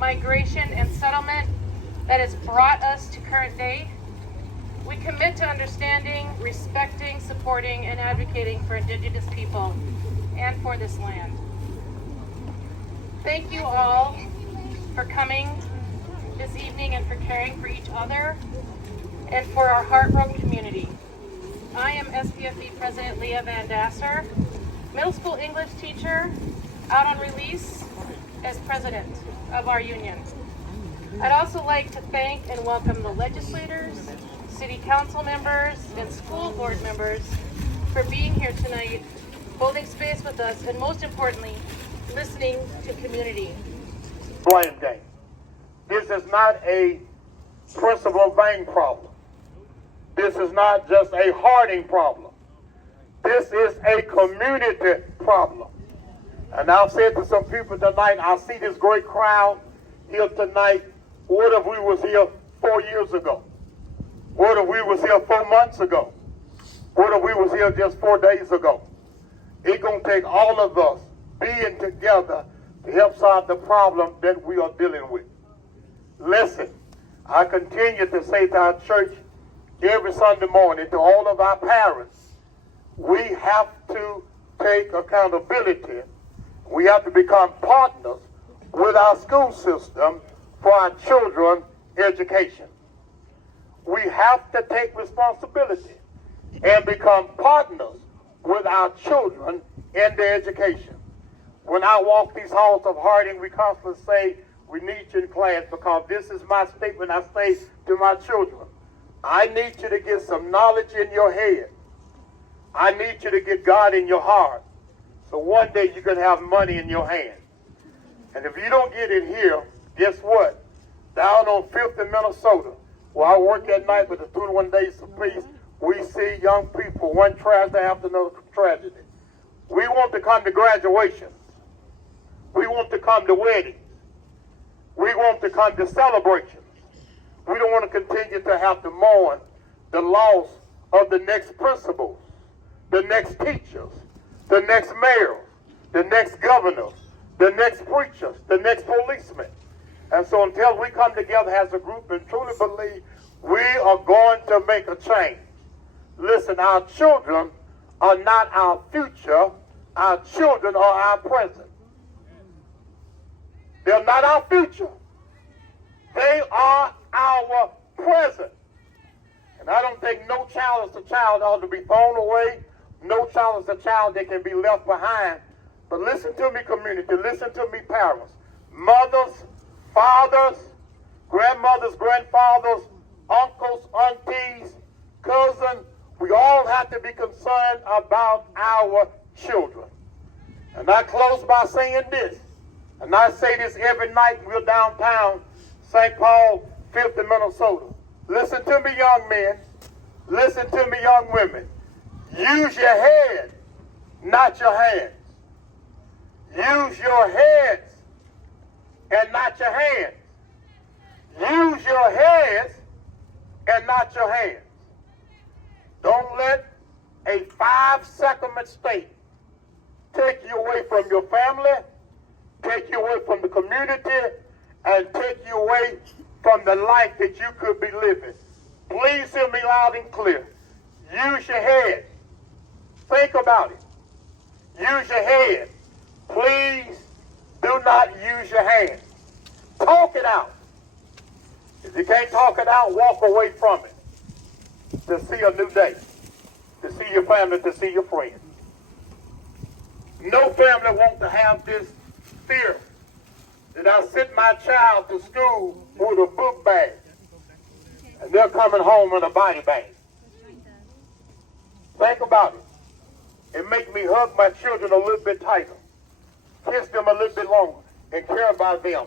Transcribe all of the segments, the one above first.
migration, and settlement that has brought us to current day. We commit to understanding, respecting, supporting, and advocating for Indigenous people and for this land. Thank you all for coming this evening and for caring for each other and for our heartbroken community. I am SPFE President Leah Van Dasser, middle school English teacher, out on release as president of our union. I'd also like to thank and welcome the legislators, city council members, and school board members for being here tonight, holding space with us, and most importantly, listening to community. Blame game. This is not a principal vein problem. This is not just a Harding problem. This is a community problem. And I've said to some people tonight, I see this great crowd here tonight. What if we was here 4 years ago? What if we was here 4 months ago? What if we was here just 4 days ago? It's going to take all of us being together to help solve the problem that we are dealing with. Listen, I continue to say to our church every Sunday morning, to all of our parents, we have to take accountability. We have to become partners with our school system for our children's education. We have to take responsibility and become partners with our children in their education. When I walk these halls of Harding, we constantly say, we need you in class, because this is my statement I say to my children. I need you to get some knowledge in your head. I need you to get God in your heart. So one day you can have money in your hand. And if you don't get it here, guess what? Down on 5th in Minnesota, where I work at night with the 21 Days of Peace, we see young people, one tragedy after another tragedy. We want to come to graduations. We want to come to weddings. We want to come to celebrations. We don't want to continue to have to mourn the loss of the next principals, the next teachers, the next mayors, the next governors, the next preachers, the next policemen. And so until we come together as a group and truly believe we are going to make a change. Listen, our children are not our future. Our children are our present. They're not our future. They are our present. And I don't think no child is a child ought to be thrown away. No child is a child that can be left behind. But listen to me, community. Listen to me, parents. Mothers, fathers, grandmothers, grandfathers, uncles, aunties, cousins. We all have to be concerned about our children. And I close by saying this. And I say this every night we're downtown St. Paul, 5th in Minnesota. Listen to me, young men. Listen to me, young women. Use your head, not your hands. Use your heads and not your hands. Use your heads and not your hands. Don't let a 5-second mistake take you away from your family, take you away from the community, and take you away from the life that you could be living. Please hear me loud and clear. Use your head. Think about it. Use your head. Please do not use your hands. Talk it out. If you can't talk it out, walk away from it. To see a new day. To see your family, to see your friends. No family wants to have this fear that I send my child to school with a book bag and they're coming home in a body bag. Think about it. It makes me hug my children a little bit tighter, kiss them a little bit longer, and care about them.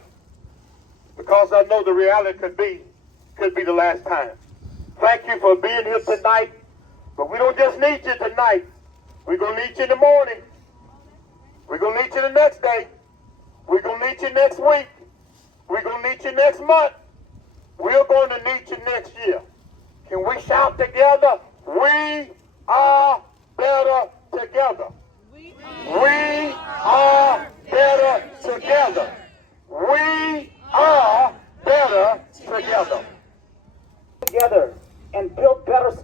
Because I know the reality could be the last time. Thank you for being here tonight. But we don't just need you tonight. We're going to need you in the morning. We're going to need you the next day. We're going to need you next week. We're going to need you next month. We're going to need you next year. Can we shout together? We are better together. We are better together. We are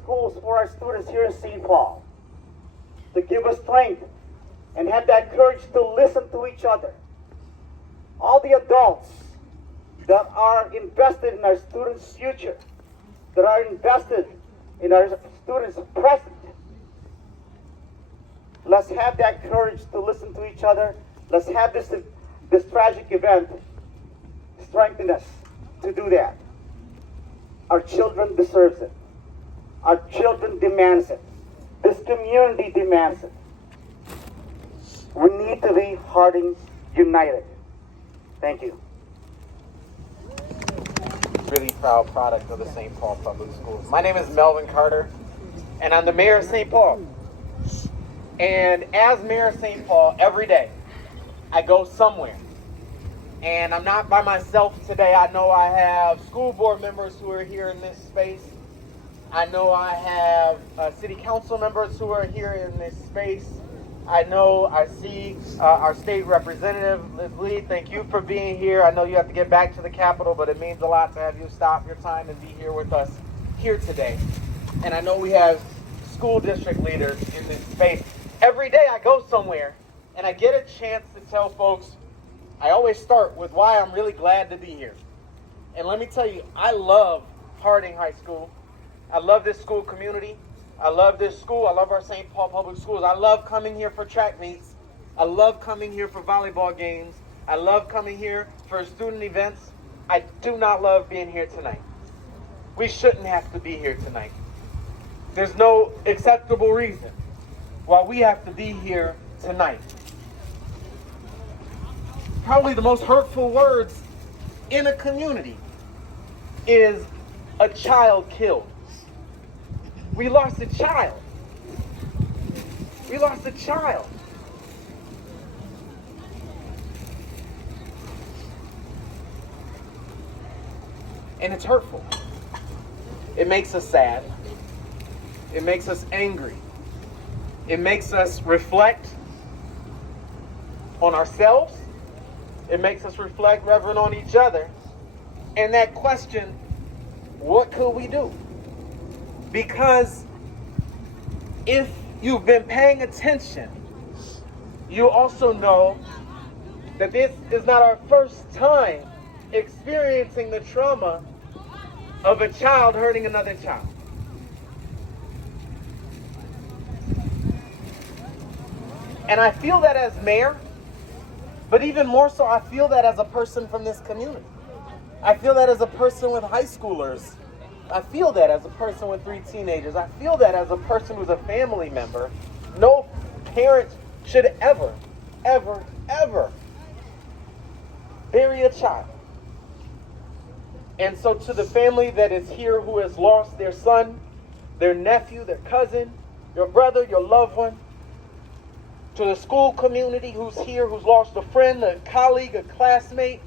schools for our students here in St. Paul, to give us strength and have that courage to listen to each other. All the adults that are invested in our students' future, that are invested in our students' present, let's have that courage to listen to each other. Let's have this tragic event strengthen us to do that. Our children deserves it. Our children demands it. This community demands it. We need to be Harding united. Thank you. Really proud product of the St. Paul Public Schools. My name is Melvin Carter, and I'm the mayor of St. Paul. And as mayor of St. Paul, every day, I go somewhere. And I'm not by myself today. I know I have school board members who are here in this space. I know I have city council members who are here in this space. I know I see our state representative, Liz Lee. Thank you for being here. I know you have to get back to the Capitol, but it means a lot to have you stop your time and be here with us here today. And I know we have school district leaders in this space. Every day I go somewhere and I get a chance to tell folks, I always start with why I'm really glad to be here. And let me tell you, I love Harding High School. I love this school community. I love this school. I love our St. Paul Public Schools. I love coming here for track meets. I love coming here for volleyball games. I love coming here for student events. I do not love being here tonight. We shouldn't have to be here tonight. There's no acceptable reason why we have to be here tonight. Probably the most hurtful words in a community is a child killed. We lost a child. We lost a child. And it's hurtful. It makes us sad. It makes us angry. It makes us reflect on ourselves. It makes us reflect, Reverend, on each other. And that question, what could we do? Because if you've been paying attention, you also know that this is not our first time experiencing the trauma of a child hurting another child. And I feel that as mayor, but even more so, I feel that as a person from this community. I feel that as a person with high schoolers. I feel that as a person with 3 teenagers. I feel that as a person who's a family member. No parent should ever, ever, ever bury a child. And so to the family that is here who has lost their son, their nephew, their cousin, your brother, your loved one, to the school community who's here, who's lost a friend, a colleague, a classmate,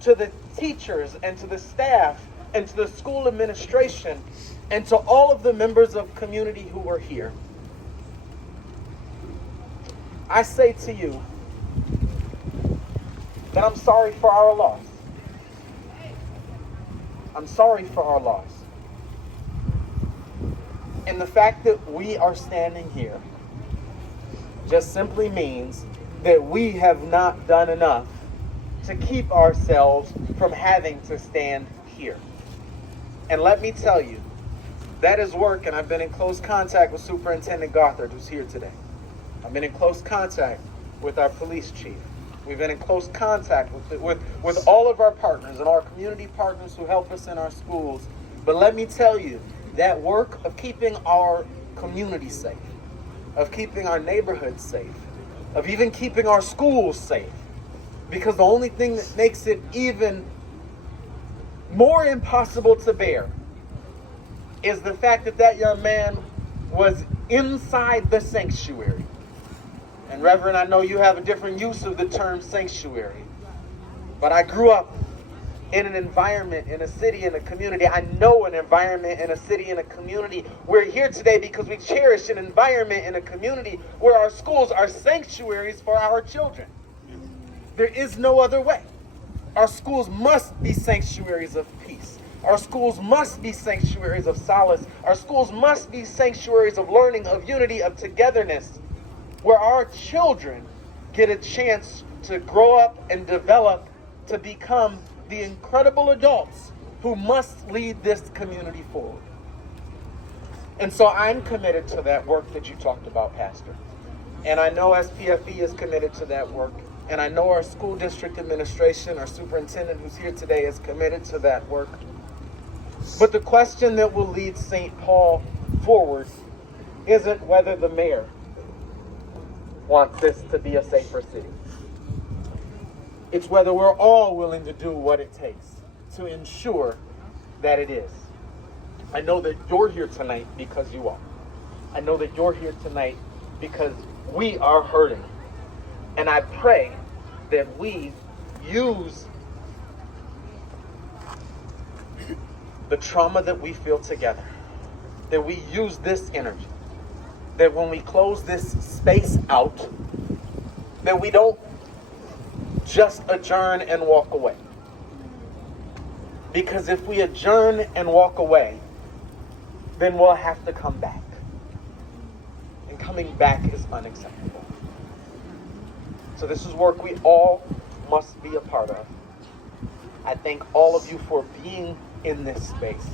to the teachers and to the staff and to the school administration and to all of the members of community who are here, I say to you that I'm sorry for our loss. I'm sorry for our loss. And the fact that we are standing here just simply means that we have not done enough to keep ourselves from having to stand here. And let me tell you, that is work, and I've been in close contact with Superintendent Gothard, who's here today. I've been in close contact with our police chief. We've been in close contact with all of our partners and our community partners who help us in our schools. But let me tell you, that work of keeping our community safe, of keeping our neighborhoods safe, of even keeping our schools safe, because the only thing that makes it even more impossible to bear is the fact that that young man was inside the sanctuary. And Reverend, I know you have a different use of the term sanctuary, but I grew up in an environment, in a city, in a community. I know an environment in a city, in a community. We're here today because we cherish an environment in a community where our schools are sanctuaries for our children. There is no other way. Our schools must be sanctuaries of peace. Our schools must be sanctuaries of solace. Our schools must be sanctuaries of learning, of unity, of togetherness, where our children get a chance to grow up and develop to become the incredible adults who must lead this community forward. And so I'm committed to that work that you talked about, Pastor. And I know SPFE is committed to that work. And I know our school district administration, our superintendent who's here today, is committed to that work. But the question that will lead St. Paul forward isn't whether the mayor wants this to be a safer city. It's whether we're all willing to do what it takes to ensure that it is. I know that you're here tonight because you are. I know that you're here tonight because we are hurting. And I pray that we use the trauma that we feel together, that we use this energy, that when we close this space out, that we don't just adjourn and walk away. Because if we adjourn and walk away, then we'll have to come back. And coming back is unacceptable. So this is work we all must be a part of. I thank all of you for being in this space.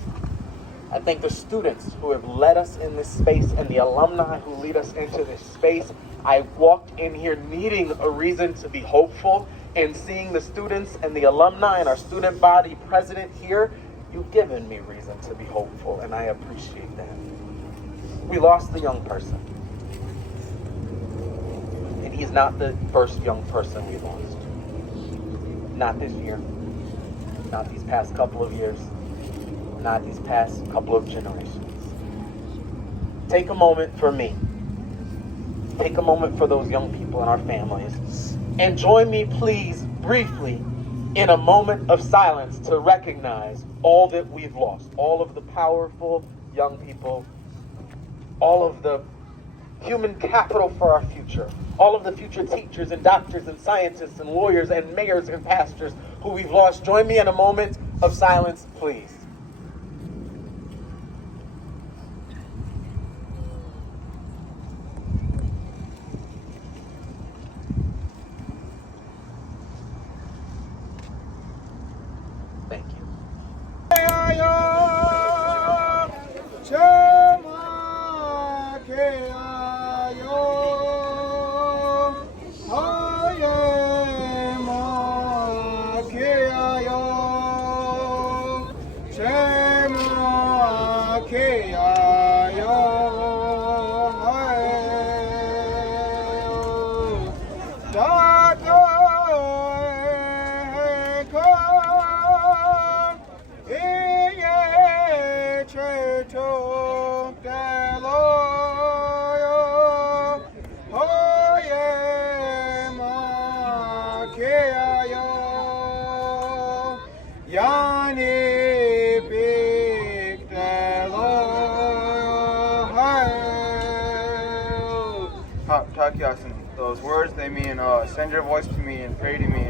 I thank the students who have led us in this space and the alumni who lead us into this space. I walked in here needing a reason to be hopeful, and seeing the students and the alumni and our student body president here, you've given me reason to be hopeful, and I appreciate that. We lost the young person. And he's not the first young person we lost. Not this year. Not these past couple of years. Not these past couple of generations. Take a moment for me. Take a moment for those young people in our families. And join me, please, briefly, in a moment of silence to recognize all that we've lost. All of the powerful young people. All of the human capital for our future. All of the future teachers and doctors and scientists and lawyers and mayors and pastors who we've lost. Join me in a moment of silence, please. Thank you. Those words, they mean send your voice to me and pray to me.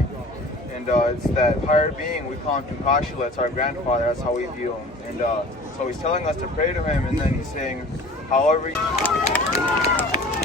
And it's that higher being, we call him Tunkashila, it's our grandfather, that's how we view him. And so he's telling us to pray to him, and then he's saying, however you...